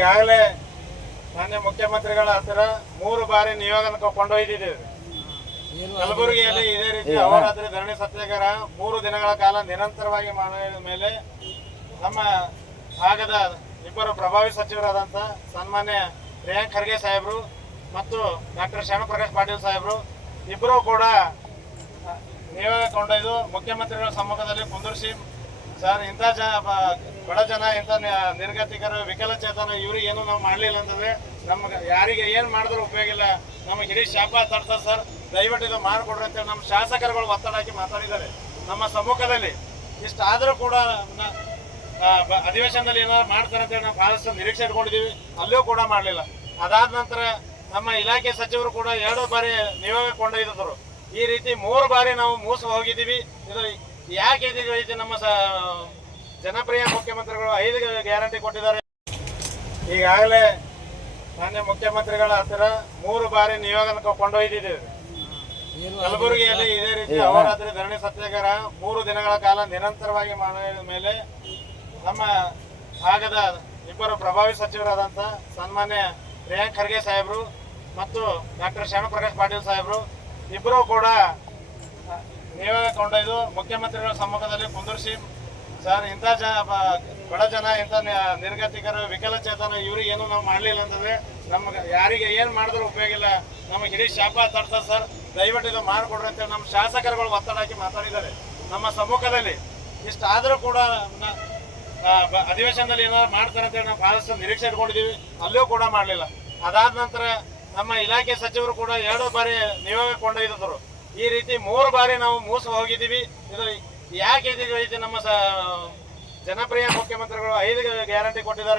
ಈಗಾಗಲೇ ಮಾನ್ಯ ಮುಖ್ಯಮಂತ್ರಿಗಳ ಹತ್ತಿರ 3 ಬಾರಿ ನಿಯೋಗ ಕೊಂಡೊಯ್ದಿದ್ದೇವೆ. ಕಲಬುರಗಿಯಲ್ಲಿ ಇದೇ ರೀತಿ ಅಹೋರಾತ್ರಿ ಧರಣಿ ಸತ್ಯಾಗ್ರಹ 3 ದಿನಗಳ ಕಾಲ ನಿರಂತರವಾಗಿ ಮಾಡಿದ ಮೇಲೆ ನಮ್ಮ ಭಾಗದ ಇಬ್ಬರು ಪ್ರಭಾವಿ ಸಚಿವರಾದಂಥ ಸನ್ಮಾನ್ಯ ಪ್ರಿಯಾಂಕ್ ಖರ್ಗೆ ಸಾಹೇಬರು ಮತ್ತು ಡಾಕ್ಟರ್ ಶ್ಯಾಮಪ್ರಕಾಶ್ ಪಾಟೀಲ್ ಸಾಹೇಬರು ಇಬ್ಬರೂ ಕೂಡ ನಿಯೋಗ ಕೊಂಡೊಯ್ದು ಮುಖ್ಯಮಂತ್ರಿಗಳ ಸಮ್ಮುಖದಲ್ಲಿ ಕುಂದರ್ಸಿ, ಸರ್ ಇಂಥ ಬಡ ಜನ, ಇಂಥ ನಿರ್ಗತಿಕರು, ವಿಕಲಚೇತನ ಇವ್ರಿಗೆ ಏನು ನಾವು ಮಾಡಲಿಲ್ಲ ಅಂತಂದರೆ ನಮ್ಗೆ ಯಾರಿಗೆ ಏನು ಮಾಡಿದ್ರೂ ಉಪಯೋಗ ಇಲ್ಲ, ನಮಗೆ ಇಡೀ ಶಾಪ ತಡ್ತದೆ ಸರ್, ದಯವಿಟ್ಟು ಇದು ಮಾಡಿಕೊಡ್ರಿ ಅಂತೇಳಿ ನಮ್ಮ ಶಾಸಕರುಗಳು ಒತ್ತಡ ಹಾಕಿ ಮಾತಾಡಿದ್ದಾರೆ ನಮ್ಮ ಸಮ್ಮುಖದಲ್ಲಿ. ಇಷ್ಟಾದರೂ ಕೂಡ ಅಧಿವೇಶನದಲ್ಲಿ ಏನಾದ್ರು ಮಾಡ್ತಾರೆ ಅಂತೇಳಿ ನಾವು ಬಹಳಷ್ಟು ನಿರೀಕ್ಷೆ ಇಟ್ಕೊಂಡಿದ್ದೀವಿ, ಅಲ್ಲೂ ಕೂಡ ಮಾಡಲಿಲ್ಲ. ಅದಾದ ನಂತರ ನಮ್ಮ ಇಲಾಖೆ ಸಚಿವರು ಕೂಡ 2 ಬಾರಿ ನಿಯೋಗ ಕೊಂಡೊಯ್ದಿದ್ರು. ಈ ರೀತಿ 3 ಬಾರಿ ನಾವು ಮೋಸ ಹೋಗಿದ್ದೀವಿ. ಇದು ಯಾಕೆ ಈ ರೀತಿ ನಮ್ಮ ಜನಪ್ರಿಯ ಮುಖ್ಯಮಂತ್ರಿಗಳು 5 ಗ್ಯಾರಂಟಿ ಕೊಟ್ಟಿದ್ದಾರೆ. ಈಗಾಗಲೇ ಮಾನ್ಯ ಮುಖ್ಯಮಂತ್ರಿಗಳ ಹತ್ತಿರ 3 ಬಾರಿ ನಿಯೋಗ ಕೊಂಡೊಯ್ದಿದ್ದೇವೆ. ಕಲಬುರಗಿಯಲ್ಲಿ ಇದೇ ರೀತಿ ಅಹೋರಾತ್ರಿ ಧರಣಿ ಸತ್ಯಾಗ್ರಹ 3 ದಿನಗಳ ಕಾಲ ನಿರಂತರವಾಗಿ ಮಾಡಿದ ಮೇಲೆ ನಮ್ಮ ಭಾಗದ ಇಬ್ಬರು ಪ್ರಭಾವಿ ಸಚಿವರಾದಂಥ ಸನ್ಮಾನ್ಯ ಪ್ರಿಯಾಂಕ್ ಖರ್ಗೆ ಸಾಹೇಬರು ಮತ್ತು ಡಾಕ್ಟರ್ ಶ್ಯಾಮಪ್ರಕಾಶ್ ಪಾಟೀಲ್ ಸಾಹೇಬರು ಇಬ್ಬರೂ ಕೂಡ ನಿಯೋಗ ಕೊಂಡೊಯ್ದು ಮುಖ್ಯಮಂತ್ರಿಗಳ ಸಮ್ಮುಖದಲ್ಲಿ ಕುಂದರ್ಸಿ, ಸರ್ ಇಂಥ ಬಡ ಜನ, ಇಂಥ ನಿರ್ಗತಿಕರು, ವಿಕಲಚೇತನ ಇವ್ರಿಗೆ ಏನು ನಾವು ಮಾಡಲಿಲ್ಲ ಅಂತಂದರೆ ನಮ್ಗೆ ಯಾರಿಗೆ ಏನು ಮಾಡಿದ್ರೂ ಉಪಯೋಗ ಇಲ್ಲ, ನಮಗೆ ಇಡೀ ಶಾಪ ತಡ್ತದೆ ಸರ್, ದಯವಿಟ್ಟು ಇದು ಮಾಡಿಕೊಡ್ರಿ ಅಂತೇಳಿ ನಮ್ಮ ಶಾಸಕರುಗಳು ಒತ್ತಡ ಹಾಕಿ ಮಾತಾಡಿದ್ದಾರೆ ನಮ್ಮ ಸಮ್ಮುಖದಲ್ಲಿ. ಇಷ್ಟಾದರೂ ಕೂಡ ಅಧಿವೇಶನದಲ್ಲಿ ಏನಾದ್ರು ಮಾಡ್ತಾರೆ ಅಂತೇಳಿ ನಾವು ಬಹಳಷ್ಟು ನಿರೀಕ್ಷೆ ಇಟ್ಕೊಂಡಿದ್ದೀವಿ, ಅಲ್ಲೂ ಕೂಡ ಮಾಡಲಿಲ್ಲ. ಅದಾದ ನಂತರ ನಮ್ಮ ಇಲಾಖೆ ಸಚಿವರು ಕೂಡ 2 ಬಾರಿ ನಿಯೋಗ ಕೊಂಡೊಯ್ದಿದ್ರು. ಈ ರೀತಿ 3 ಬಾರಿ ನಾವು ಮೋಸ ಹೋಗಿದ್ದೀವಿ. ಇದು ಯಾಕೆ ಈ ರೀತಿ ನಮ್ಮ ಜನಪ್ರಿಯ ಮುಖ್ಯಮಂತ್ರಿಗಳು 5 ಗ್ಯಾರಂಟಿ ಕೊಟ್ಟಿದ್ದಾರೆ.